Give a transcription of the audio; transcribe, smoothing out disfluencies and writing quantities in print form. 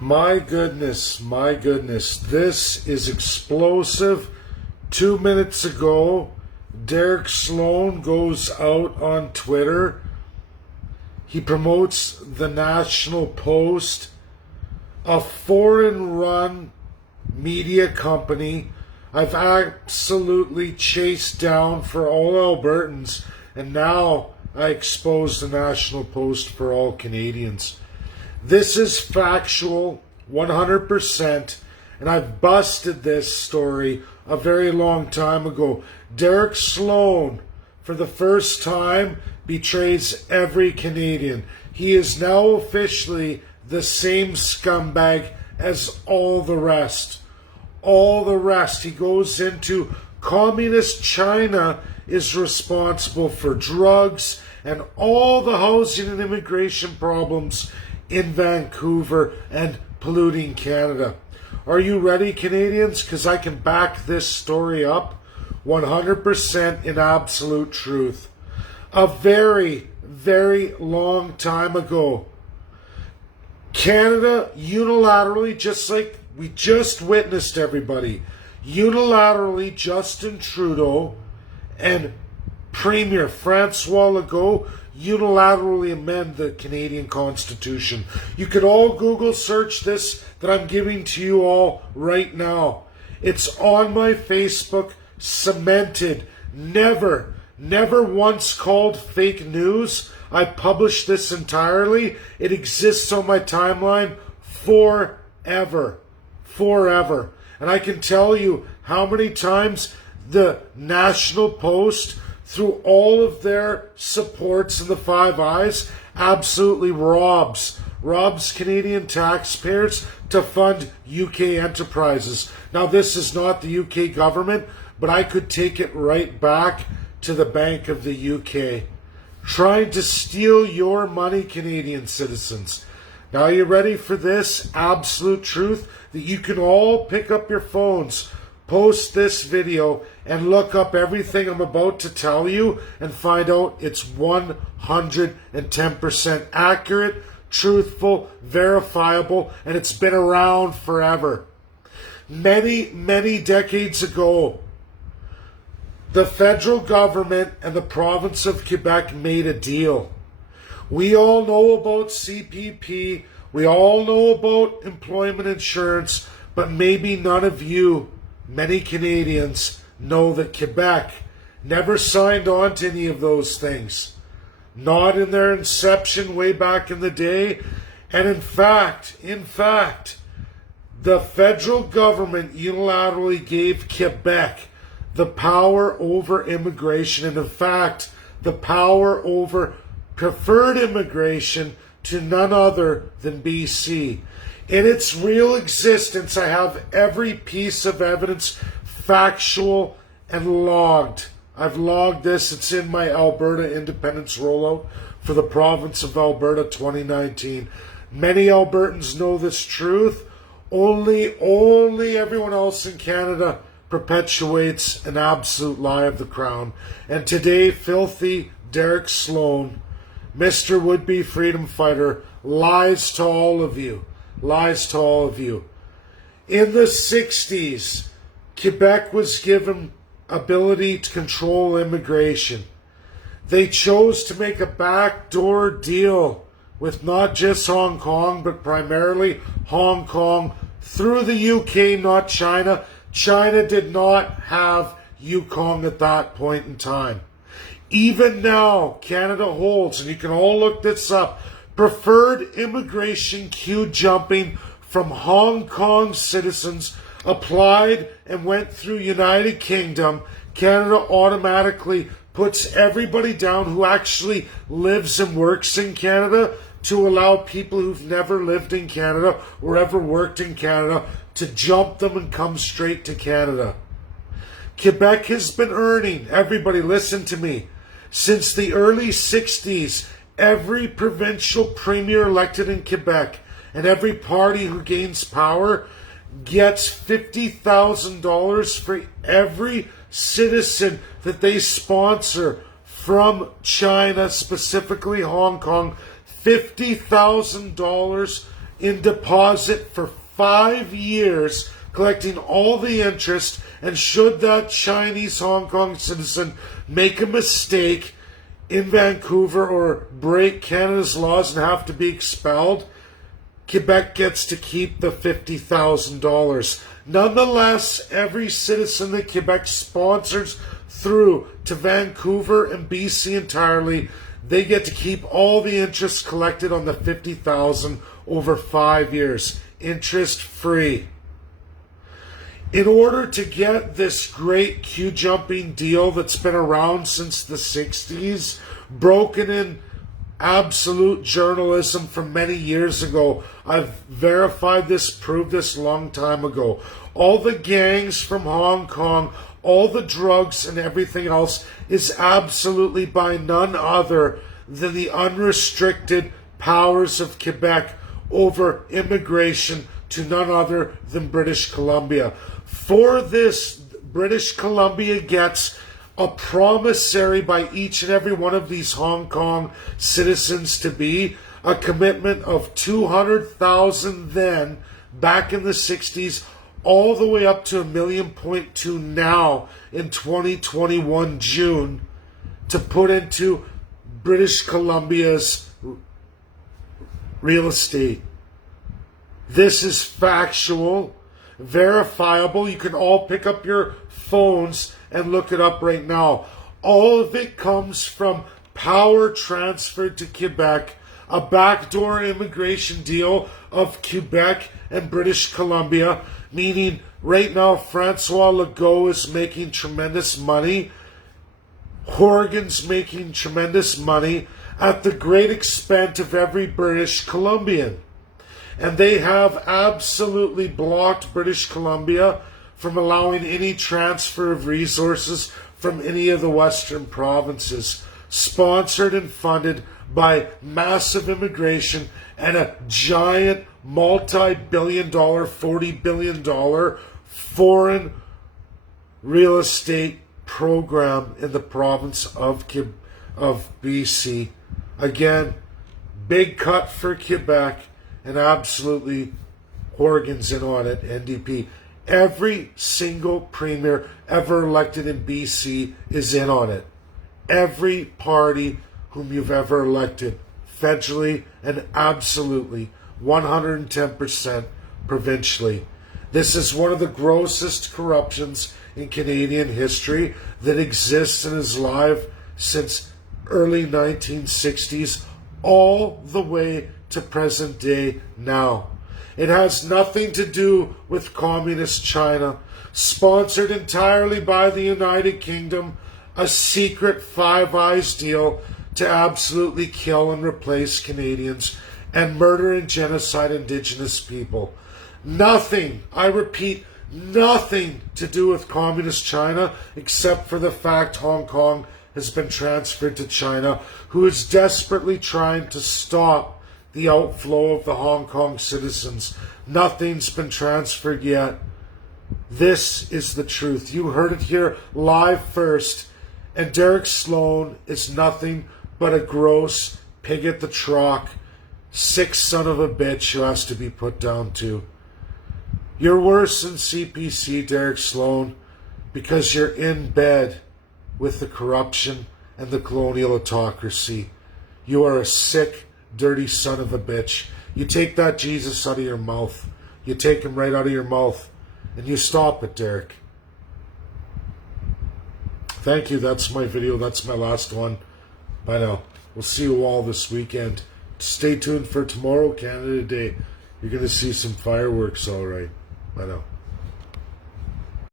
My goodness, this is explosive. 2 minutes ago, Derek Sloan goes out on Twitter. He promotes the National Post, a foreign-run media company I've absolutely chased down for all Albertans, and now I expose the National Post for all Canadians. This is factual, 100%, and I've busted this story a very long time ago. Derek Sloan, for the first time, betrays every Canadian. He is now officially the same scumbag as all the rest. All the rest. He goes into communist China is responsible for drugs and all the housing and immigration problems in Vancouver and polluting Canada. Are you ready, Canadians? Because I can back this story up 100% in absolute truth. A very, very long time ago, Canada unilaterally, just like we just witnessed, everybody, unilaterally Justin Trudeau and Premier Francois Legault unilaterally amend the Canadian Constitution. You can all Google search this that I'm giving to you all right now. It's on my Facebook, cemented, never once called fake news. I published this entirely. It exists on my timeline forever. And I can tell you how many times the National Post, through all of their supports in the Five Eyes, absolutely robs Canadian taxpayers to fund UK enterprises. Now, this is not the UK government, but I could take it right back to the Bank of the UK, trying to steal your money, Canadian citizens. Now, are you ready for this absolute truth that you can all pick up your phones, post this video, and look up everything I'm about to tell you and find out it's 110% accurate, truthful, verifiable, and it's been around forever. Many decades ago, the federal government and the province of Quebec made a deal. We all know about CPP, we all know about employment insurance, but maybe none of you, many Canadians, know that Quebec never signed on to any of those things. Not in their inception way back in the day. And in fact, the federal government unilaterally gave Quebec the power over immigration, and in fact, the power over preferred immigration to none other than BC. In its real existence, I have every piece of evidence factual and logged. I've logged this. It's in my Alberta independence rollout for the province of Alberta 2019. Many Albertans know this truth. Only everyone else in Canada perpetuates an absolute lie of the crown. And today, filthy Derek Sloan, Mr. Would-Be Freedom Fighter, lies to all of you. Lies to all of you. In the 60s, Quebec was given ability to control immigration. They chose to make a backdoor deal with not just Hong Kong, but primarily Hong Kong through the UK, not China. China did not have Yukon at that point in time. Even now, Canada holds, and you can all look this up, preferred immigration queue jumping from Hong Kong citizens applied and went through United Kingdom. Canada automatically puts everybody down who actually lives and works in Canada to allow people who've never lived in Canada or ever worked in Canada to jump them and come straight to Canada. Quebec has been earning, everybody listen to me, since the early 60s, every provincial premier elected in Quebec and every party who gains power gets $50,000 for every citizen that they sponsor from China, specifically Hong Kong. $50,000 in deposit for 5 years, collecting all the interest, and should that Chinese Hong Kong citizen make a mistake in Vancouver or break Canada's laws and have to be expelled, Quebec gets to keep the $50,000. Nonetheless, every citizen that Quebec sponsors through to Vancouver and BC entirely, they get to keep all the interest collected on the $50,000 over 5 years, interest free. In order to get this great queue jumping deal that's been around since the 60s, broken in absolute journalism from many years ago, I've verified this, proved this a long time ago. All the gangs from Hong Kong, all the drugs and everything else is absolutely by none other than the unrestricted powers of Quebec over immigration to none other than British Columbia. For this, British Columbia gets a promissory by each and every one of these Hong Kong citizens to be a commitment of $200,000 then, back in the 60s, all the way up to $1.2 million now in 2021 June, to put into British Columbia's real estate. This is factual, verifiable. You can all pick up your phones and look it up right now. All of it comes from power transferred to Quebec, a backdoor immigration deal of Quebec and British Columbia, meaning right now Francois Legault is making tremendous money, Horgan's making tremendous money at the great expense of every British Columbian. And they have absolutely blocked British Columbia from allowing any transfer of resources from any of the western provinces, sponsored and funded by massive immigration and a giant multi-billion-dollar, $40 billion foreign real estate program in the province of BC. Again, big cut for Quebec, and absolutely Horgan's in on it, NDP. Every single premier ever elected in BC is in on it. Every party whom you've ever elected, federally and absolutely 110% provincially. This is one of the grossest corruptions in Canadian history that exists and is live since early 1960s all the way to present day now. It has nothing to do with communist China, sponsored entirely by the United Kingdom, a secret Five Eyes deal to absolutely kill and replace Canadians and murder and genocide Indigenous people. Nothing, I repeat, nothing to do with communist China, except for the fact Hong Kong has been transferred to China, who is desperately trying to stop the outflow of the Hong Kong citizens. Nothing's been transferred yet. This is the truth. You heard it here live first. And Derek Sloan is nothing but a gross pig at the trough, sick son of a bitch who has to be put down too. You're worse than CPC, Derek Sloan, because you're in bed with the corruption and the colonial autocracy. You are a sick, dirty son of a bitch. You take that Jesus out of your mouth. You take him right out of your mouth. And you stop it, Derek. Thank you. That's my video. That's my last one. Bye now. We'll see you all this weekend. Stay tuned for tomorrow, Canada Day. You're going to see some fireworks, all right. Bye now.